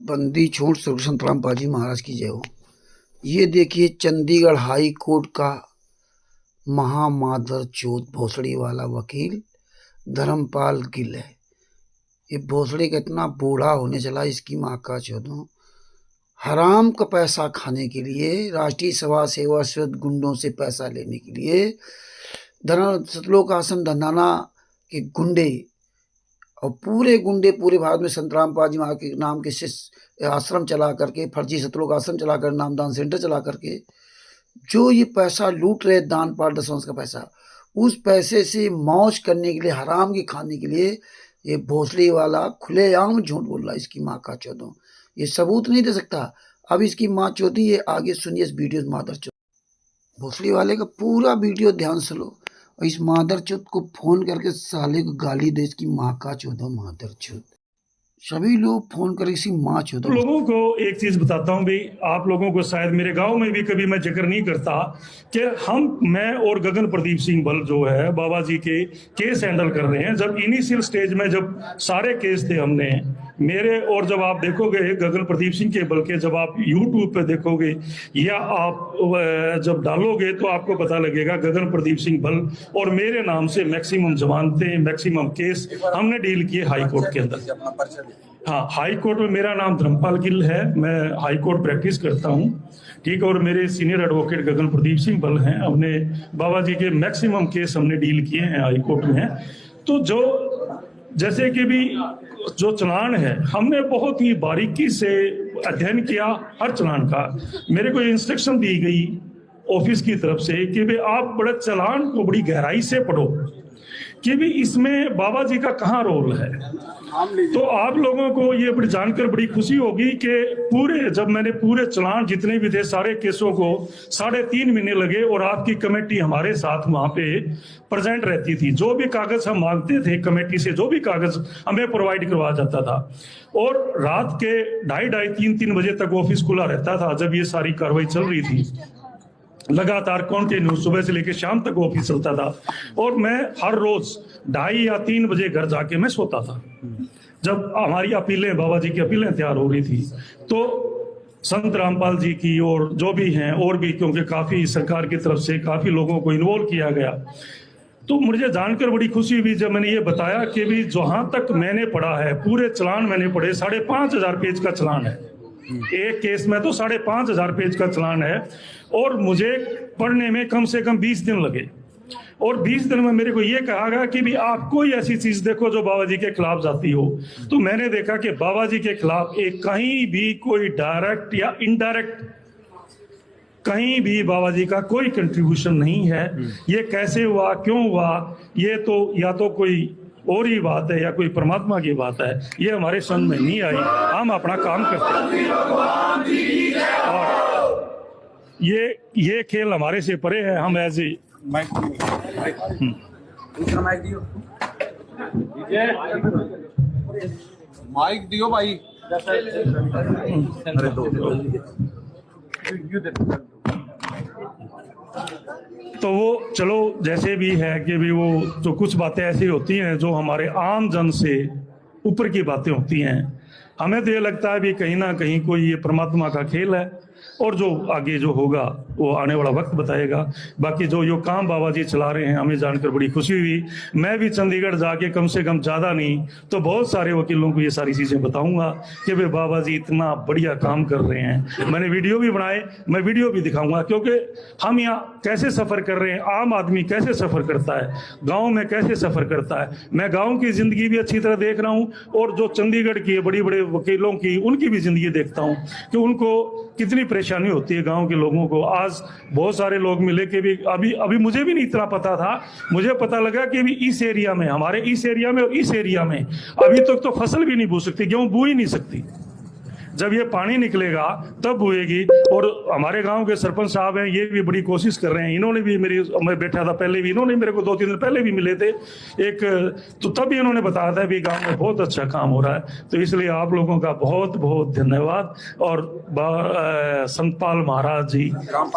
बंदी छोड़ स्वर्गीय संतराम पाजी महाराज की जय हो। ये देखिए चंडीगढ़ हाई कोर्ट का महामादर चोत भोसड़ी वाला वकील धर्मपाल गिल है। ये भोसड़ी का इतना बूढ़ा होने चला, इसकी माँ का चौधों हराम का पैसा खाने के लिए, राष्ट्रीय सभा सेवा सद गुंडों से पैसा लेने के लिए धर्म सतलोक आश्रम धंधाना के गुंडे और पूरे गुंडे पूरे भारत में संतराम पाजी महाराज के नाम के शिष्य आश्रम चला करके, फर्जी सतलोक आश्रम चला कर, नामदान सेंटर चला करके जो ये पैसा लूट रहे, दान पाल दसवंश का पैसा, उस पैसे से मौज करने के लिए, हराम की खाने के लिए ये भोसड़ी वाला खुलेआम झूठ बोल रहा है। इसकी माँ का चौधों ये सबूत नहीं दे सकता। अब इसकी माँ चौथी है, आगे सुनिए इस वीडियो मादर चौथ भोसड़ी वाले का पूरा वीडियो ध्यान से लो और इस मादर चौथ को फोन करके साले को गाली दे, इसकी माँ का चौधों मादर चौथ। सभी लोग फोन कर इसी माँ चौधों। लोगों को एक चीज बताता हूँ भाई, आप लोगों को शायद मेरे गांव में भी कभी मैं जिक्र नहीं करता कि मैं और गगन प्रदीप सिंह बल जो है बाबा जी के केस हैंडल कर रहे हैं। जब इनिशियल स्टेज में जब सारे केस थे हमने मेरे, और जब आप देखोगे गगन प्रदीप सिंह के बल के, जब आप यूट्यूब पे देखोगे या आप जब डालोगे तो आपको पता लगेगा गगन प्रदीप सिंह बल और मेरे नाम से मैक्सिमम जमानतें, मैक्सिमम केस हमने डील किए हाई कोर्ट के अंदर। हाँ, हाई कोर्ट में मेरा नाम धर्मपाल गिल है, मैं हाई कोर्ट प्रैक्टिस करता हूँ, ठीक। और मेरे सीनियर एडवोकेट गगन प्रदीप सिंह बल हैं। हमने बाबा जी के मैक्सिमम केस हमने डील किए हैं हाई कोर्ट में। तो जो जैसे कि भी जो चलान है हमने बहुत ही बारीकी से अध्ययन किया हर चलान का। मेरे को इंस्ट्रक्शन दी गई ऑफिस की तरफ से कि भाई आप बड़े चलान को बड़ी गहराई से पढ़ो कि भी इसमें बाबा जी का कहाँ रोल है। तो आप लोगों को ये बड़ी जानकर बड़ी खुशी होगी कि जब मैंने पूरे चलान जितने भी थे सारे केसों को 3.5 महीने लगे और आपकी कमेटी हमारे साथ वहां पे प्रेजेंट रहती थी। जो भी कागज हम मांगते थे कमेटी से, जो भी कागज हमें प्रोवाइड करवाया जाता था, और रात के 2:30-3 बजे तक ऑफिस खुला रहता था जब ये सारी कार्रवाई चल रही थी। लगातार कंटिन्यू सुबह से लेकर शाम तक ऑफिस चलता था और मैं हर रोज 2:30 या 3 बजे घर जाके मैं सोता था। जब हमारी अपीलें, बाबा जी की अपीलें तैयार हो रही थी तो संत रामपाल जी की और जो भी हैं और भी, क्योंकि काफी सरकार की तरफ से काफी लोगों को इन्वॉल्व किया गया, तो मुझे जानकर बड़ी खुशी हुई जब मैंने ये बताया कि भी जहां तक मैंने पढ़ा है, पूरे चलान मैंने पढ़े, 5,500 पेज का चलान है। एक केस में तो 5,500 पेज का चलान है और मुझे पढ़ने में कम से कम 20 दिन लगे। और 20 दिन में मेरे को ये कहा गया कि भी आप कोई ऐसी चीज देखो जो बाबा जी के खिलाफ जाती हो। तो मैंने देखा कि बाबा जी के खिलाफ एक कहीं भी कोई डायरेक्ट या इनडायरेक्ट कहीं भी बाबा जी का कोई कंट्रीब्यूशन नहीं है। ये कैसे हुआ, क्यों हुआ, ये तो या तो कोई और ही बात है या कोई परमात्मा की बात है, ये हमारे समझ में नहीं आई। हम अपना काम करते हैं और ये खेल हमारे से परे है। हम एज ए माइक दियो भाई। तो वो चलो जैसे भी है कि भी वो जो कुछ बातें ऐसी होती हैं जो हमारे आम जन से ऊपर की बातें होती हैं, हमें तो ये लगता है भी कहीं ना कहीं कोई ये परमात्मा का खेल है और जो आगे जो होगा वो आने वाला वक्त बताएगा। बाकी जो यो काम बाबा जी चला रहे हैं हमें जानकर बड़ी खुशी हुई। मैं भी चंडीगढ़ जाके कम से कम ज़्यादा नहीं तो बहुत सारे वकीलों को ये सारी चीज़ें बताऊंगा कि भाई बाबा जी इतना बढ़िया काम कर रहे हैं। मैंने वीडियो भी बनाए, मैं वीडियो भी दिखाऊंगा, क्योंकि हम यहाँ कैसे सफ़र कर रहे हैं, आम आदमी कैसे सफ़र करता है, गाँव में कैसे सफ़र करता है। मैं गाँव की ज़िंदगी भी अच्छी तरह देख रहा हूँ और जो चंडीगढ़ की बड़ी बड़े वकीलों की उनकी भी ज़िंदगी देखता हूँ कि उनको कितनी परेशानी होती है गांव के लोगों को। आज बहुत सारे लोग मिले कि भी अभी मुझे भी नहीं इतना पता था। मुझे पता लगा कि भी इस एरिया में, हमारे इस एरिया में और इस एरिया में अभी तक तो फसल भी नहीं बो सकती, गेहूं बो ही नहीं सकती। जब ये पानी निकलेगा तब बुएगी। और हमारे गांव के सरपंच साहब हैं, ये भी बड़ी कोशिश कर रहे हैं। इन्होंने भी मैं बैठा था पहले भी, इन्होंने मेरे को 2-3 दिन पहले भी मिले थे एक, तो तब भी इन्होंने बताया था भी गांव में बहुत अच्छा काम हो रहा है। तो इसलिए आप लोगों का बहुत बहुत धन्यवाद। और संतपाल महाराज जी,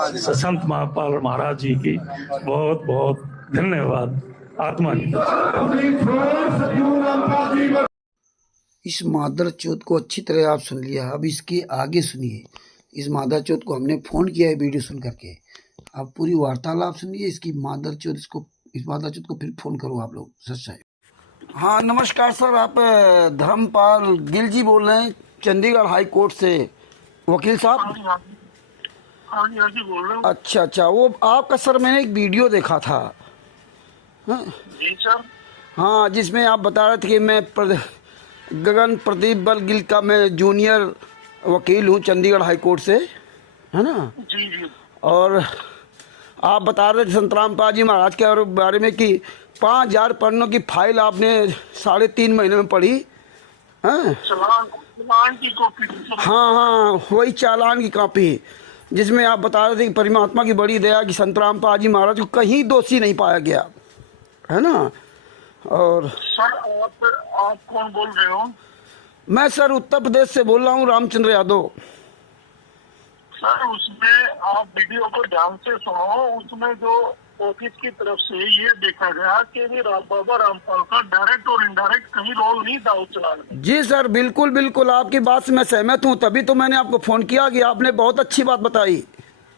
संत महापाल महाराज जी की बहुत बहुत धन्यवाद। आत्मा इस मादरचोद को अच्छी तरह आप सुन लिया, अब इसके आगे सुनिए। इस मादरचोद को हमने फ़ोन किया है वीडियो सुन करके, आप पूरी वार्तालाप सुनिए। इस मादरचोद को फिर फ़ोन करो आप लोग, सच्चाई। हाँ नमस्कार सर, आप धर्मपाल गिल जी बोल रहे हैं चंडीगढ़ हाई कोर्ट से, वकील साहब? हाँ जी बोल रहा हूँ। अच्छा, वो आपका सर मैंने एक वीडियो देखा था। हाँ जी सर। हाँ, जिसमें आप बता रहे थे कि मैं गगन प्रदीप बल गिल का मैं जूनियर वकील हूँ चंडीगढ़ हाई कोर्ट से, है ना? जी। और आप बता रहे थे संतराम पाजी महाराज के बारे में कि 5000 पन्नों की फाइल आपने 3.5 महीने में पढ़ी। हाँ चालान की कॉपी। हाँ, वही चालान की कॉपी, जिसमें आप बता रहे थे कि परमात्मा की बड़ी दया कि संतराम पाजी महाराज को कहीं दोषी नहीं पाया गया, है ना? और सर आप कौन बोल रहे हो? मैं सर उत्तर प्रदेश से बोल रहा हूँ, रामचंद्र यादव। सर उसमें आप वीडियो को ध्यान से सुनो। उसमें जो ऑफिस की तरफ से ये देखा गया कि बाबा रामपाल का डायरेक्ट और इनडायरेक्ट कहीं रोल नहीं था उस चालान में। जी सर, बिल्कुल आपकी बात से मैं सहमत हूँ, तभी तो मैंने आपको फोन किया कि आपने बहुत अच्छी बात बताई,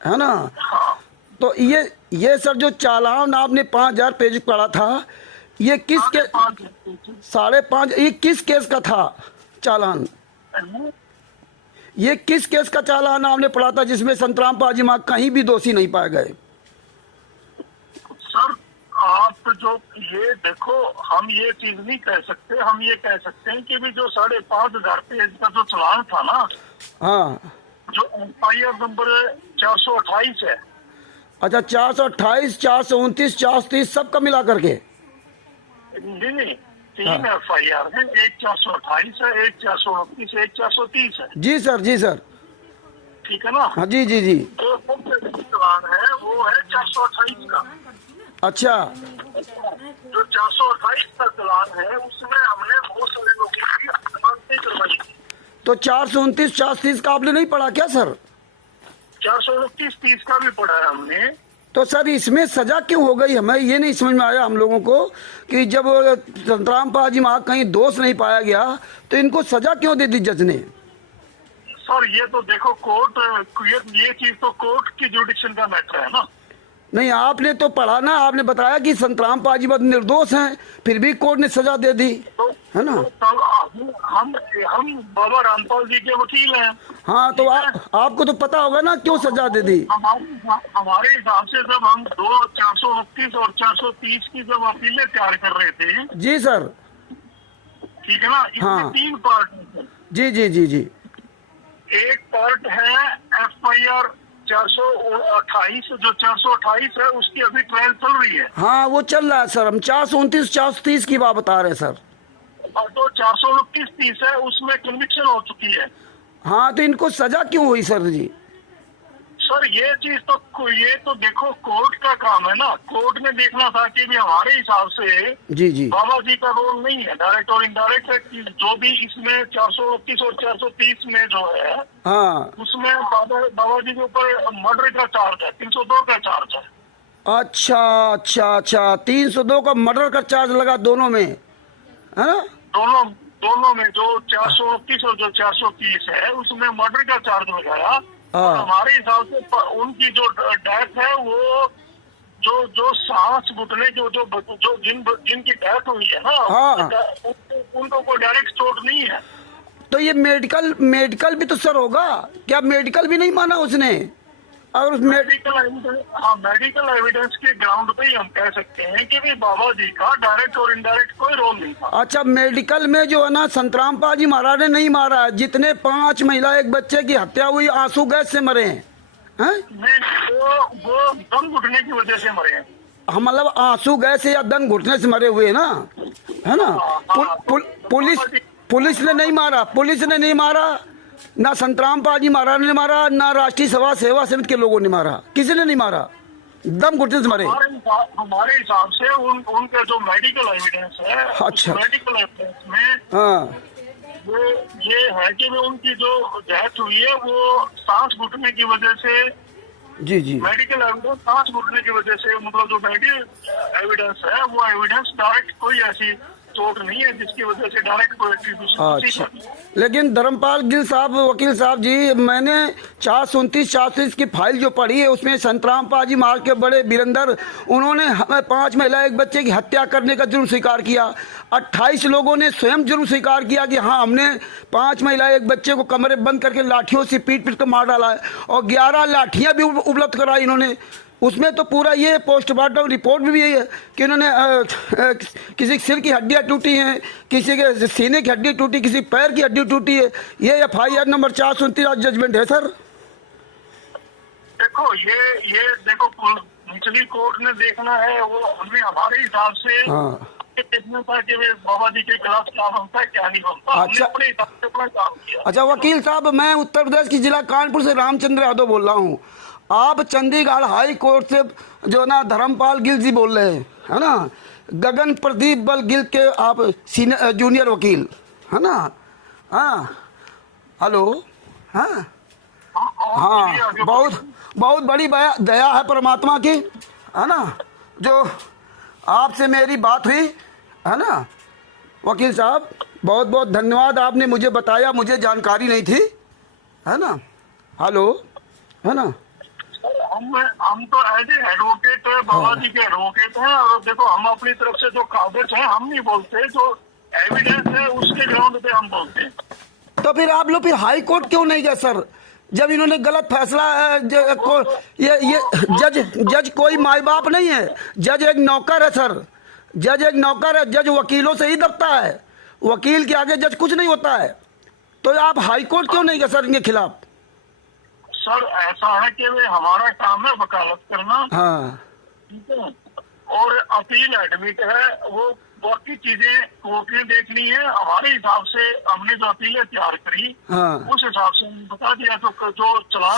है ना? हाँ। तो ये सर जो चालान आपने 5000 पेज पढ़ा था, ये किस के 5.5, ये किस केस का था चालान? ये किस केस का चालान आपने पढ़ा था जिसमें संतराम पाजी माँ कहीं भी दोषी नहीं पाए गए? सर आप जो ये देखो, हम ये चीज नहीं कह सकते। हम ये कह सकते हैं कि भी जो 5,500 पेज का जो चालान था ना, हाँ, जो FIR नंबर 428 है। अच्छा, 428, 429, 430 सबका मिला करके? नहीं, 3 FIR है, एक 428 है, एक 429 है, एक 430 है। जी सर। ठीक है ना? हाँ जी। जो चालान है वो है 428 का। अच्छा, जो 428 का चालान है उसमें हमने बहुत सारे लोगों की जमानतें करवाई थी। तो 429, 430 का आपने नहीं पढ़ा क्या सर? 429, 30 का भी पढ़ा है हमने। तो सर इसमें सजा क्यों हो गई? हमें ये नहीं समझ में आया हम लोगों को कि जब संतराम पाजी माँ कहीं दोष नहीं पाया गया तो इनको सजा क्यों दे दी जज ने? सर ये तो देखो कोर्ट, ये चीज तो कोर्ट की जुडिक्शन का मैटर है ना। नहीं, आपने तो पढ़ा ना, आपने बताया कि संतराम पाजी माँ निर्दोष हैं, फिर भी कोर्ट ने सजा दे दी, है ना? हम बाबा रामपाल जी के वकील हैं। हाँ, तो आपको तो पता होगा ना क्यों सजा दे दी? हमारे हिसाब से जब हम 429 और 430 की जब अपीलें तैयार कर रहे थे। जी सर। ठीक है ना? इसमें 3 पार्ट है। जी। एक पार्ट है FIR 428, जो 428 है उसकी अभी ट्रायल चल रही है। हाँ, वो चल रहा है सर। हम 429, 430 की बात बता रहे हैं सर। और जो 429, 30 है उसमें कन्विक्शन हो चुकी है। हाँ, तो इनको सजा क्यों हुई सर जी? सर ये चीज तो देखो कोर्ट का काम है ना। कोर्ट ने देखना था कि भी हमारे हिसाब से जी बाबा जी का रोल नहीं है, डायरेक्ट और इनडायरेक्ट है। कि जो भी इसमें 429 और 430 में जो है, हाँ, उसमें बाबा जी के ऊपर मर्डर का चार्ज है, 302 का चार्ज है। अच्छा, 302 का मर्डर का चार्ज लगा दोनों में, है ना? दोनों में जो 429 और जो 430 है उसमें मर्डर का चार्ज लगाया। और हमारे हिसाब से उनकी जो डेथ है वो जो सांस घुटने जो जिनकी डेथ हुई है ना, उनको कोई डायरेक्ट चोट नहीं है। तो ये मेडिकल भी तो सर होगा क्या? मेडिकल भी नहीं माना उसने? और मेडिकल एविडेंस के ग्राउंड पे ही हम कह सकते हैं कि भी बाबा जी का डायरेक्ट और इनडायरेक्ट कोई रोल नहीं था। अच्छा, मेडिकल में जो है ना संतराम पाजी महाराज ने नहीं मारा है। जितने 5 महिला एक बच्चे की हत्या हुई आंसू गैस से मरे हैं, वो दम घुटने की वजह से मरे हैं। मतलब आंसू गैस या दम घुटने से मरे हुए ना, है ना? पुलिस ने नहीं मारा, ना संतराम पाजी महाराज ने मारा, ना राष्ट्रीय सेवा समिति के लोगों ने मारा, किसी ने नहीं मारा, दम घुटने से मरे। हमारे हिसाब से उनका जो मेडिकल एविडेंस है, अच्छा, मेडिकल एविडेंस में हाँ, वो ये है कि उनकी जो डेथ हुई है वो सांस घुटने की वजह से। जी मेडिकल एविडेंस सांस घुटने की वजह से, मतलब जो मेडिकल एविडेंस है वो एविडेंस डायरेक्ट कोई ऐसी चोट नहीं है जिसकी वजह से डायरेक्ट कोई एट्रीब्यूशन। अच्छा, लेकिन धर्मपाल गिल साहब, वकील साहब जी, मैंने 437-430 की फाइल जो पढ़ी है उसमें संतराम पाजी मार के बड़े बीरंदर, उन्होंने हमें 5 महिला एक बच्चे की हत्या करने का जुर्म स्वीकार किया। 28 लोगों ने स्वयं जुर्म स्वीकार किया कि हाँ हमने 5 महिला एक बच्चे को कमरे बंद करके लाठियों से पीट कर मार डाला है, और 11 लाठियां भी उपलब्ध कराई इन्होंने। उसमें तो पूरा ये पोस्टमार्टम रिपोर्ट भी यही है कि उन्होंने किसी सिर की हड्डियां टूटी हैं, किसी के सीने की हड्डी टूटी, किसी पैर की हड्डी टूटी है। ये FIR नंबर 429 आज जजमेंट है सर। देखो ये देखो निचली कोर्ट ने देखना है, वो हमें हमारे हिसाब से देखना था कि बाबा जी के खिलाफ क्या बनता है क्या नहीं बनता। अच्छा, हमने अपने हिसाब से अपना काम किया। अच्छा वकील साहब, मैं उत्तर प्रदेश की जिला कानपुर से रामचंद्र यादव बोल रहा हूँ। आप चंडीगढ़ हाई कोर्ट से जो ना धर्मपाल गिल जी बोल रहे हैं, है ना, गगन प्रदीप बल गिल के आप सीनियर जूनियर वकील, है ना? हाँ, हेलो, हाँ हाँ, बहुत बहुत बड़ी दया है परमात्मा की, है ना, जो आपसे मेरी बात हुई, है ना वकील साहब। बहुत बहुत धन्यवाद, आपने मुझे बताया, मुझे जानकारी नहीं थी, है ना। हेलो, है ना। हम तो एज ए एडवोकेट है, बाबा जी के एडवोकेट हैं, और देखो हम अपनी तरफ से जो कागज है हम नहीं बोलते, जो एविडेंस है उसके ग्राउंड पे हम बोलते हैं। तो फिर आप लोग फिर हाई कोर्ट क्यों नहीं गए सर, जब इन्होंने गलत फैसला ये जज कोई माई बाप नहीं है, जज एक नौकर है सर, जज एक नौकर है, जज वकीलों से ही दबता है, वकील के आगे जज कुछ नहीं होता है। तो आप हाई कोर्ट क्यों नहीं गए सर इनके खिलाफ? सर ऐसा है कि वे हमारा काम है वकालत करना, हाँ, ठीक है, और अपील एडमिट है, वो बाकी चीजें कोर्ट ने देखनी है। हमारे हिसाब से हमने जो अपीलें तैयार करी, हाँ, उस हिसाब से बता दिया। तो जो चला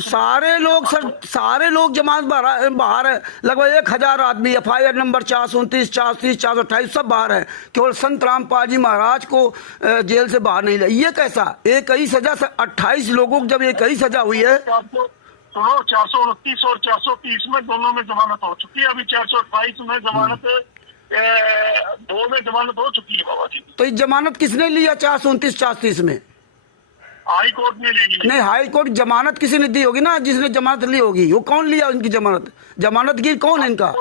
सारे लोग जमानत बाहर है, लगभग 1000 आदमी। FIR नंबर 429, 430, 428 सब बाहर है, केवल संत रामपाल जी महाराज को जेल से बाहर नहीं लाया। ये कैसा? एक ही सजा, 28 लोगों को जब एक ही सजा हुई है। सुनो, 429 और 430 में दोनों में जमानत हो चुकी है, अभी 428 में जमानत 2 में जमानत हो चुकी है बाबा जी। तो ये जमानत किसने लिया 429, 430 में? हाई कोर्ट ने ले ली। नहीं, हाई कोर्ट जमानत किसी ने दी होगी ना, जिसने जमानत ली होगी। वो कौन लिया उनकी जमानत? जमानतगीर कौन है इनका?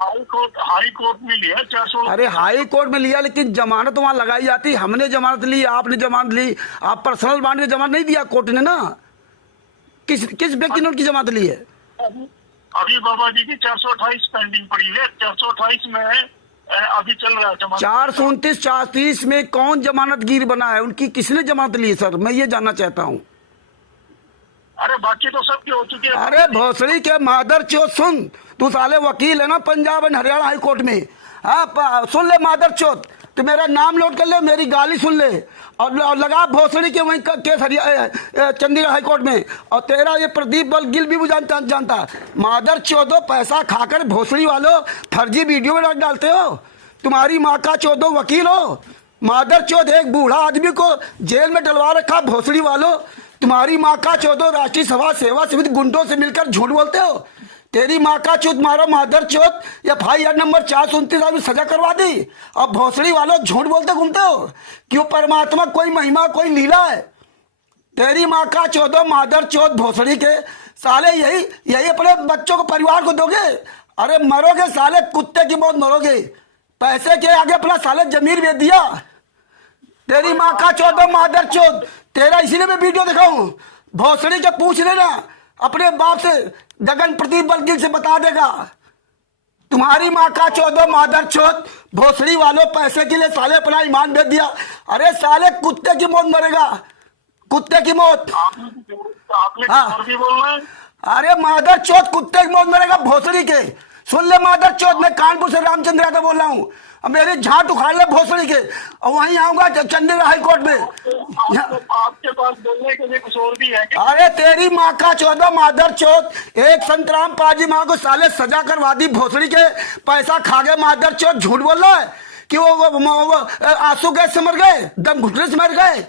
हाई कोर्ट में लिया 400। अरे हाई कोर्ट में लिया, लेकिन जमानत वहां लगाई जाती। हमने जमानत ली, आपने जमानत ली, आप पर्सनल बॉन्ड में जमानत नहीं दिया कोर्ट ने ना। किस व्यक्ति ने उनकी जमानत ली है? अभी बाबा जी की 428 पेंडिंग पड़ी है, 428 में अभी चल रहा है जमानत। 429, 430 में कौन जमानतगीर बना है? उनकी किसने जमानत ली है सर, मैं ये जानना चाहता हूँ। अरे बाकी तो सबकी हो चुकी है। अरे भोसड़ी के मादर चोद, सुन, तू साले वकील है ना Punjab and Haryana high court में, हाँ सुन ले मादर चोद, तो मेरा नाम नोट कर ले, मेरी गाली सुन ले, और लगा भोसड़ी के वहीं केस चंडीगढ़ हाई कोर्ट में। और तेरा ये प्रदीप बल गिल भी जानता मादर चौदो, पैसा खाकर भोसड़ी वालों फर्जी वीडियो में डालते हो। तुम्हारी माँ का चौदो वकील हो, मादर चौथ एक बूढ़ा आदमी को जेल में डलवा रखा भोसड़ी वालों। तुम्हारी माँ का चौदो राष्ट्रीय सभा सेवा समिति गुंडों से मिलकर झूठ बोलते हो। तेरी माँ का चौथ मारो मादर चौथ, FIR नंबर 429 में सजा करवा दी। अब भोसड़ी वालों झूठ बोलते घूमते हो। क्यों? परमात्मा कोई महिमा, कोई लीला है। तेरी माँ का चौदो मादर चौथ भोसड़ी के साले, यही अपने बच्चों को, परिवार को दोगे? अरे मरोगे साले, कुत्ते की मौत मरोगे। पैसे के आगे अपना साले जमीर बेच दिया। तेरी माँ का चौदो मादर चौथ, तेरा इसीलिए मैं वीडियो दिखाऊं। भोसड़ी के पूछ लेना अपने बाप से, गगन प्रदीप बल गिल से बता देगा। तुम्हारी माँ का चौदो मादर चौथ, भोसड़ी वालों पैसे के लिए साले अपना ईमान बेच दिया। अरे साले कुत्ते की मौत मरेगा, कुत्ते की मौत। हाँ, अरे मादर चौथ कुत्ते की मौत मरेगा भोसड़ी के। सुन ले मादर चौथ, मैं कानपुर से रामचंद्र यादव बोल रहा हूँ। अब मेरे झाट उखाड़ ले भोसड़ी के, और वहीं आऊंगा चंडीगढ़ हाई कोर्ट में। आपके पास बोलने के लिए कुछ और भी है क्या? अरे तेरी माँ का चौदह मादर चौथ, एक संतराम पाजी माँ को साले सजा करवा दी भोसड़ी के, पैसा खा गए मादर चौथ। झूठ बोल रहा है कि वो आंसू गैस से मर गए, दम घुटने से मर गए।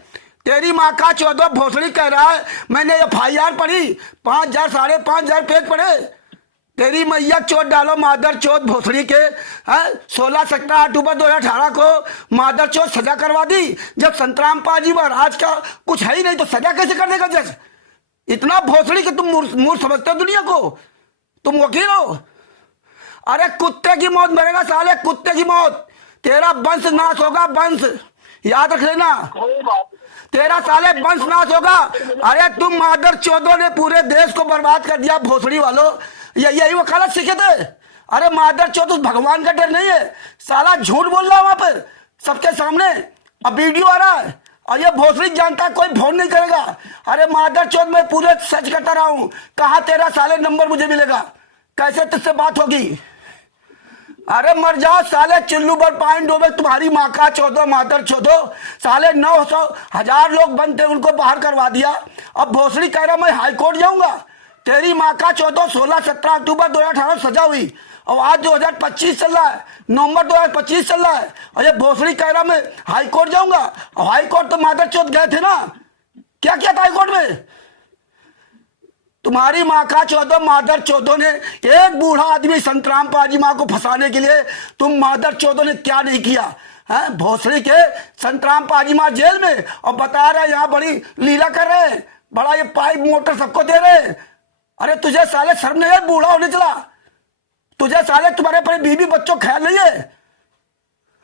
तेरी माँ का चौदह भोसड़ी कह रहा है मैंने FIR पढ़ी, 5000 5,500 पेज पढ़े। तेरी मैया चोट डालो मादर चोट भोसड़ी के। 16-17 अक्टूबर 2018 को मादर चोट सजा करवा दी। जब संतराम पाजी महाराज का कुछ है ही नहीं तो सजा कैसे कर देगा जज? इतना भोसड़ी कि तुम मूर्ख समझते हो दुनिया को? तुम वकील हो? अरे कुत्ते की मौत मरेगा साले, कुत्ते की मौत। तेरा वंश नाश होगा, वंश याद रख लेना, तेरा साले वंश नाश होगा। अरे तुम मादर चौधों ने पूरे देश को बर्बाद कर दिया भोसड़ी वालों, यही वकालत सीखे थे। अरे मादर चौथ भगवान का डर नहीं है, साला झूठ बोल रहा है वहां पर सबके सामने, अब वीडियो आ रहा है और ये भोसड़ी जानता कोई फोन नहीं करेगा। अरे मादर चौथ मैं पूरे सच करता रहा हूं, कहा तेरा साले नंबर मुझे मिलेगा, कैसे तुझसे बात होगी? अरे मर जाओ साले, चिल्लू पर पाइन डोबे तुम्हारी माँ का चौदह मादर चौदो। साले 900,000 लोग बनते उनको बाहर करवा दिया। अब भोसड़ी कह रहा मैं हाईकोर्ट जाऊंगा। तेरी माँ का 16-17 अक्टूबर 2018 सजा हुई और आज 2025 चल रहा है, नवंबर 2025 चल रहा है और ये भोसड़ी कह रहा मैं हाईकोर्ट जाऊंगा। और हाईकोर्ट तो मादर चौथ गए थे ना, क्या किया था हाईकोर्ट में? तुम्हारी माँ का चौदह मादर चौदह ने, एक बूढ़ा आदमी संतराम पाजी माँ को फंसाने के लिए तुम मादर चौदह ने क्या नहीं किया है? भोसड़ी के संतराम पाजी माँ जेल में और बता रहे यहाँ बड़ी लीला कर रहे हैं, बड़ा ये पाइप मोटर सबको दे रहे हैं। अरे तुझे साले शर्म नहीं है? बूढ़ा होने चला तुझे साले, तुम्हारे अपने बीवी बच्चों ख्याल नहीं है?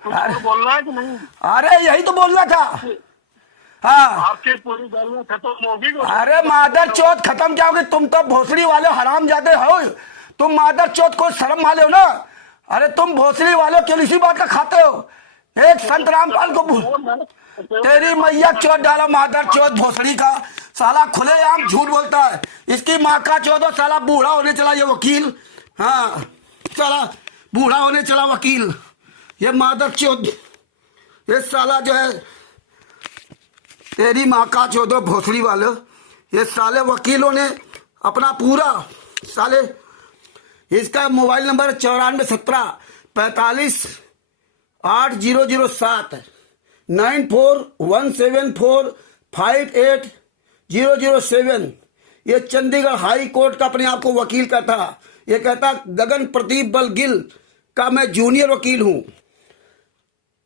बोलना है कि नहीं? अरे यही तो बोलना था। हाँ आपकी पूरी गालियां खत्म होगी। अरे मादर चौथ खत्म क्या होगी? तुम तो भोसड़ी वाले हराम जाते हो, तुम मादर चौथ को शर्म वाले हो ना। अरे तुम भोसड़ी वालों के इसी बात का खाते हो, एक संत रामपाल को तेरी मैया चौथ डालो मादर चौथ भोसड़ी का, साला खुलेआम झूठ बोलता है। इसकी माँ का चौथ, साला बूढ़ा होने चला ये वकील। हाँ साला बूढ़ा होने चला वकील, ये मादर चौथ, ये साला जो है तेरी माँ का चौदह भोसड़ी वाले, ये साले वकीलों ने अपना पूरा साले, इसका मोबाइल नंबर 9417458007 9417458007। ये चंडीगढ़ हाई कोर्ट का अपने आप को वकील कहता, ये कहता गगन प्रदीप बल गिल का मैं जूनियर वकील हूं।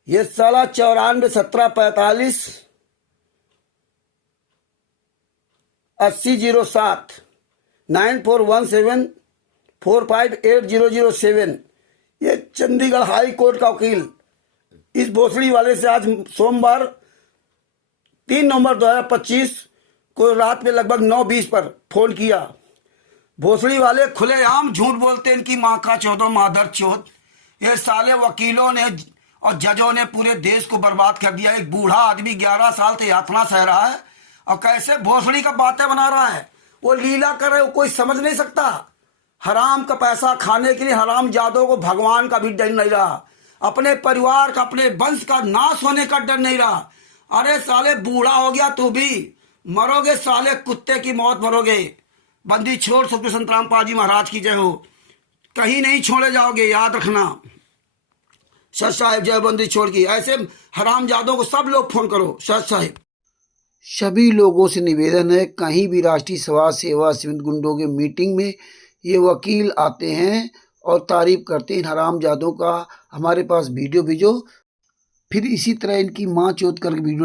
ये साला 9417458007 9417458007। ये चंडीगढ़ हाई कोर्ट का वकील इस भोसड़ी वाले से आज सोमवार 3 नवंबर 2025 को रात में लगभग 9:20 पर फोन किया। भोसड़ी वाले खुलेआम झूठ बोलते, इनकी माँ का चौदह मादर चौथ। ये साले वकीलों ने और जजों ने पूरे देश को बर्बाद कर दिया। एक बूढ़ा आदमी 11 साल से यातना सह रहा है और कैसे भोसड़ी का बातें बना रहा है, वो लीला कर रहे, वो कोई समझ नहीं सकता। हराम का पैसा खाने के लिए हराम जादों को भगवान का भी डर नहीं रहा, अपने परिवार का, अपने वंश का नाश होने का डर नहीं रहा। अरे साले बूढ़ा हो गया तू भी मरोगे साले, कुत्ते की मौत मरोगे। बंदी छोड़ सुखदेव संतराम पाजी महाराज की जय हो, कहीं नहीं छोड़े जाओगे, याद रखना। सच साहिब जय बंदी छोड़ की। ऐसे हराम जादों को सब लोग फोन करो। सच साहिब। सभी लोगों से निवेदन है, कहीं भी राष्ट्रीय समाज सेवा समिति गुंडों के मीटिंग में ये वकील आते हैं और तारीफ करते हैं हराम जादों का, हमारे पास वीडियो भेजो, फिर इसी तरह इनकी माँ चोत करके वीडियो